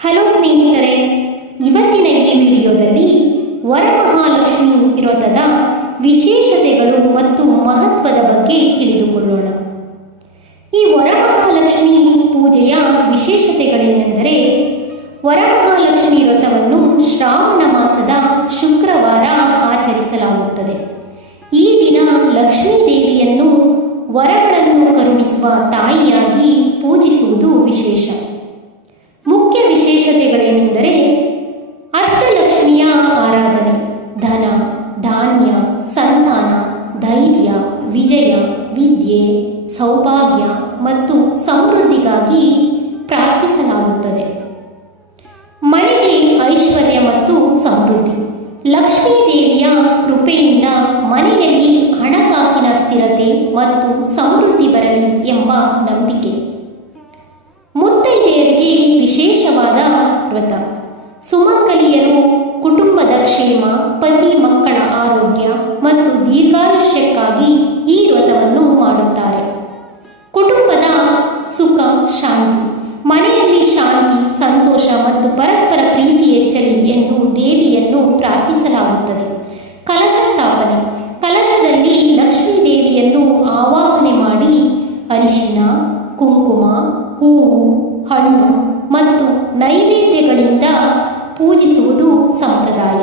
Hello ಸ್ನೇಹಿತರೆ, ಇವತ್ತಿನ ಈ ವಿಡಿಯೋದಲ್ಲಿ ವರಮಹಾಲಕ್ಷ್ಮಿ ವ್ರತದ ವಿಶೇಷತೆಗಳು ಮತ್ತು ಮಹತ್ವದ ಬಗ್ಗೆ ತಿಳಿದುಕೊಳ್ಳೋಣ. ಈ ವರಮಹಾಲಕ್ಷ್ಮಿ ಪೂಜೆಯ ವಿಶೇಷತೆಗಳೇನೆಂದರೆ, ವರಮಹಾಲಕ್ಷ್ಮಿ ವ್ರತವನ್ನು ಶ್ರಾವಣ ಮಾಸದ ಶುಕ್ರವಾರ ಆಚರಿಸಲಾಗುತ್ತದೆ. ಈ ದಿನ ಲಕ್ಷ್ಮೀ ದೇವಿಯನ್ನು ವರಗಳನ್ನು ಕರುಣಿಸುವ ತಾಯಿಯಾಗಿ ಪೂಜಿಸುವುದು ವಿಶೇಷ. ಮುಖ್ಯ ವಿಶೇಷತೆಗಳೇನೆಂದರೆ, ಅಷ್ಟಲಕ್ಷ್ಮಿಯ ಆರಾಧನೆ, ಧನ, ಧಾನ್ಯ, ಸಂತಾನ, ಧೈರ್ಯ, ವಿಜಯ, ವಿದ್ಯೆ, ಸೌಭಾಗ್ಯ ಮತ್ತು ಸಮೃದ್ಧಿಗಾಗಿ ಪ್ರಾರ್ಥಿಸಲಾಗುತ್ತದೆ. ಮನೆಗೆ ಐಶ್ವರ್ಯ ಮತ್ತು ಸಮೃದ್ಧಿ, ಲಕ್ಷ್ಮೀ ದೇವಿಯ ಕೃಪೆಯಿಂದ ಮನೆಯಲ್ಲಿ ಹಣಕಾಸಿನ ಸ್ಥಿರತೆ ಮತ್ತು ಸಮೃದ್ಧಿ ಬರಲಿ ಎಂಬ ನಂಬಿಕೆ. ಮುತ್ತೈದೆಯರಿಗೆ ವಿಶೇಷವಾದ ವ್ರತ. ಸುಮಂಗಲಿಯರು ಕುಟುಂಬದ ಕ್ಷೇಮ, ಪತಿ ಮಕ್ಕಳ ಆರೋಗ್ಯ ಮತ್ತು ದೀರ್ಘಾಯುಷ್ಯಕ್ಕಾಗಿ ಈ ವ್ರತವನ್ನು ಮಾಡುತ್ತಾರೆ. ಕುಟುಂಬದ ಸುಖ ಶಾಂತಿ, ಮನೆಯಲ್ಲಿ ಶಾಂತಿ, ಸಂತೋಷ ಮತ್ತು ಪರಸ್ಪರ ಪ್ರೀತಿ ಹೆಚ್ಚಲಿ ಎಂದು ದೇವಿಯನ್ನು ಪ್ರಾರ್ಥಿಸಲಾಗುತ್ತದೆ. ಕಲಶ ಸ್ಥಾಪನೆ, ಕಲಶದಲ್ಲಿ ಲಕ್ಷ್ಮೀ ದೇವಿಯನ್ನು ಆವಾಹನೆ ಮಾಡಿ ಅರಿಶಿನ, ಕುಂಕುಮ, ಹೂವು, ಹಣ್ಣು ಮತ್ತು ನೈವೇದ್ಯಗಳಿಂದ ಪೂಜಿಸುವುದು ಸಂಪ್ರದಾಯ.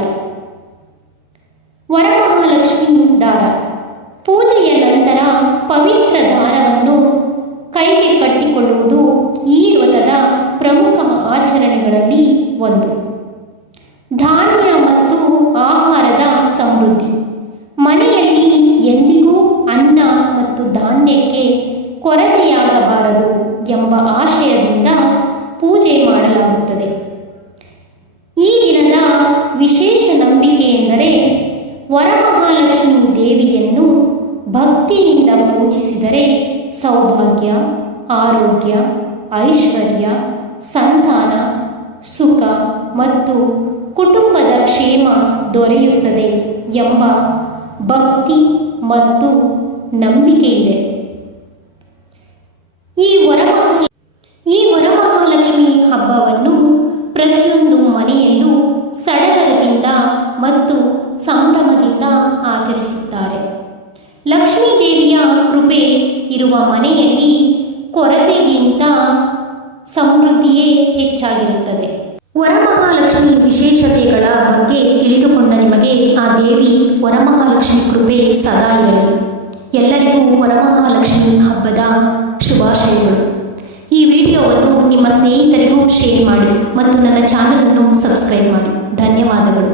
ವರಮಹಾಲಕ್ಷ್ಮಿ ದಾರ, ಪೂಜೆಯ ನಂತರ ಪವಿತ್ರ ದಾರವನ್ನು ಕೈಗೆ ಕಟ್ಟಿಕೊಳ್ಳುವುದು ಈ ವ್ರತದ ಪ್ರಮುಖ ಆಚರಣೆಗಳಲ್ಲಿ ಒಂದು. ಧಾನ್ಯ ಮತ್ತು ಆಹಾರದ ಸಮೃದ್ಧಿ, ಮನೆಯಲ್ಲಿ ಎಂದಿಗೂ ಅನ್ನ ಮತ್ತು ಧಾನ್ಯಕ್ಕೆ ಕೊರತೆಯಾಗಬಾರದು ಎಂಬ ಆಶಯದಿಂದ ಪೂಜೆ ಮಾಡಲಾಗುತ್ತದೆ. ಈ ದಿನದ ವಿಶೇಷ ನಂಬಿಕೆ ಎಂದರೆ, ವರಮಹಾಲಕ್ಷ್ಮಿ ದೇವಿಯನ್ನು ಭಕ್ತಿಯಿಂದ ಪೂಜಿಸಿದರೆ ಸೌಭಾಗ್ಯ, ಆರೋಗ್ಯ, ಐಶ್ವರ್ಯ, ಸಂತಾನ, ಸುಖ ಮತ್ತು ಕುಟುಂಬದ ಕ್ಷೇಮ ದೊರೆಯುತ್ತದೆ ಎಂಬ ಭಕ್ತಿ ಮತ್ತು ನಂಬಿಕೆ ಇದೆ. ಈ ವರಮಹಾಲಕ್ಷ್ಮಿ ಹಬ್ಬವನ್ನು ಪ್ರತಿಯೊಂದು ಮನೆಯಲ್ಲೂ ಸಡಗರದಿಂದ ಮತ್ತು ಸಂಭ್ರಮದಿಂದ ಆಚರಿಸುತ್ತಾರೆ. ಲಕ್ಷ್ಮೀ ದೇವಿಯ ಕೃಪೆ ಇರುವ ಮನೆಯಲ್ಲಿ ಕೊರತೆಗಿಂತ ಸಮೃದ್ಧಿಯೇ ಹೆಚ್ಚಾಗಿರುತ್ತದೆ. ವರಮಹಾಲಕ್ಷ್ಮಿ ವಿಶೇಷತೆಗಳ ಬಗ್ಗೆ ತಿಳಿದುಕೊಂಡ ನಿಮಗೆ ಆ ದೇವಿ ವರಮಹಾಲಕ್ಷ್ಮಿ ಕೃಪೆ ಸದಾ ಇರಲಿ. ಎಲ್ಲರಿಗೂ ವರಮಹಾಲಕ್ಷ್ಮಿ ಹಬ್ಬದ ಶುಭಾಶಯಗಳು. ಈ ವಿಡಿಯೋವನ್ನು ನಿಮ್ಮ ಸ್ನೇಹಿತರಿಗೂ ಶೇರ್ ಮಾಡಿ ಮತ್ತು ನನ್ನ ಚಾನಲನ್ನು ಸಬ್ಸ್ಕ್ರೈಬ್ ಮಾಡಿ. ಧನ್ಯವಾದಗಳು.